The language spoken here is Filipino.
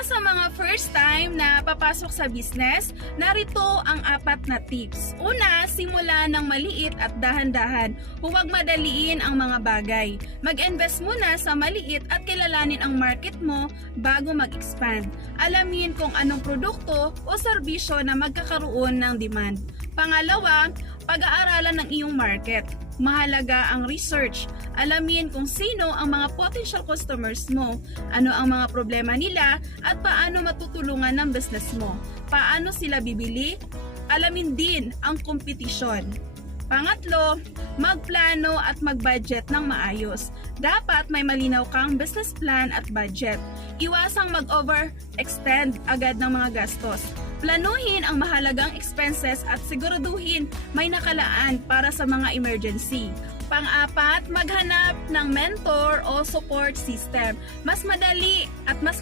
Para sa mga first time na papasok sa business, narito ang 4 na tips. Una, simula ng maliit at dahan-dahan. Huwag madaliin ang mga bagay. Mag-invest muna sa maliit at kilalanin ang market mo bago mag-expand. Alamin kung anong produkto o serbisyo na magkakaroon ng demand. Pangalawa, pag-aaralan ng iyong market. Mahalaga ang research. Alamin kung sino ang mga potential customers mo, ano ang mga problema nila, at paano matutulungan ng business mo. Paano sila bibili? Alamin din ang kompetisyon. Pangatlo, magplano at mag-budget ng maayos. Dapat may malinaw kang business plan at budget. Iwasang mag-overextend agad ng mga gastos. Planuhin ang mahalagang expenses at siguraduhin may nakalaan para sa mga emergency. Pang-apat, maghanap ng mentor o support system. Mas madali at mas